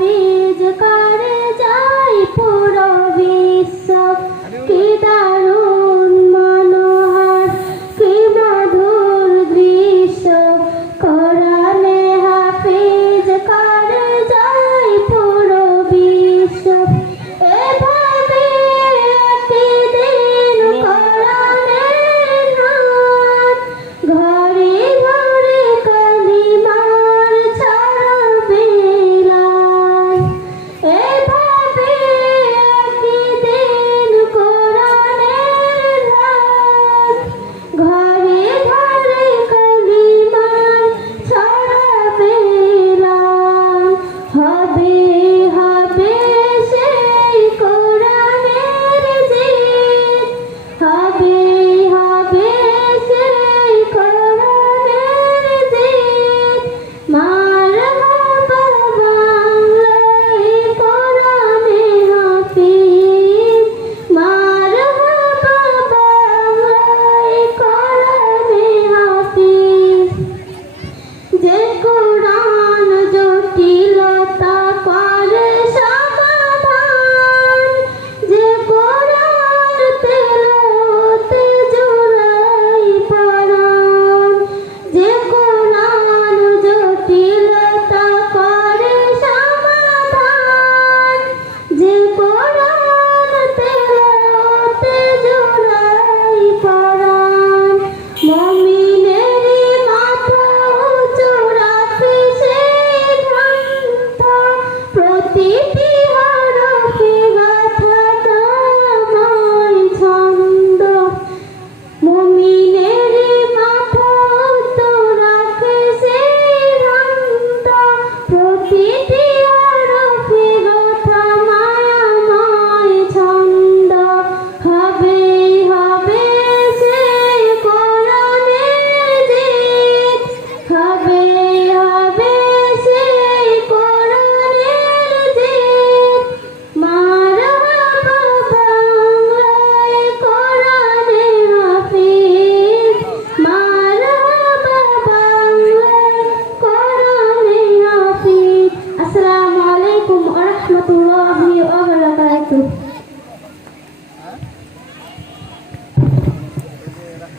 হাফিজ করে যায় পুরো বিশ্ব। কি দারুণ মনোহর, কি মধুর দৃশ্য, কোরআনে হাফিজ করে যায় পুরো বিশ্ব। এভাবে একদিন কোরআনের নাম ঘরে ঘরে কালিমার ছড়াবে লাল। এভাবে একদিন কোরআনের নাম ঘরে ঘরে কালিমার ছড়াবে লাল। হবে হবে সেই কোরআনের জিত, হবে হবে সেই কোরআনের জিত। মারহাবা বাংলায় কোরআনে হাফিজ, মারহাবা বাংলায় কোরআনে হাফিজ। যে কোরআন জটিলতা করে সমাধান, যে কোরআন তেলাওয়াতে জুড়াই পরাণ, যে কোরআন জটিলতা করে সমাধান, যে কোরআন তেলাওয়াতে জুড়াই পরাণ। মুমিনেরই মাথা উঁচু রাখে সেই গ্রন্থ, প্রতিটি হরফে গাঁথা দয়াময় ছন্দ। মুমিনেরই মাথা উঁচু রাখে সেই গ্রন্থ, প্রতিটি হরফে গাঁথা মায়াময় ছন্দ। হবে হবে সেই কোরআনের জিত, হবে হবে সেই কোরআনের জিত। মারহাবা বাংলায় কোরআনে হাফিজ, মারহাবা বাংলায় কোরআনে হাফিজ। আসসালামু আলাইকুম ওয়া রাহমাতুল্লাহি ওয়া বারাকাতুহু।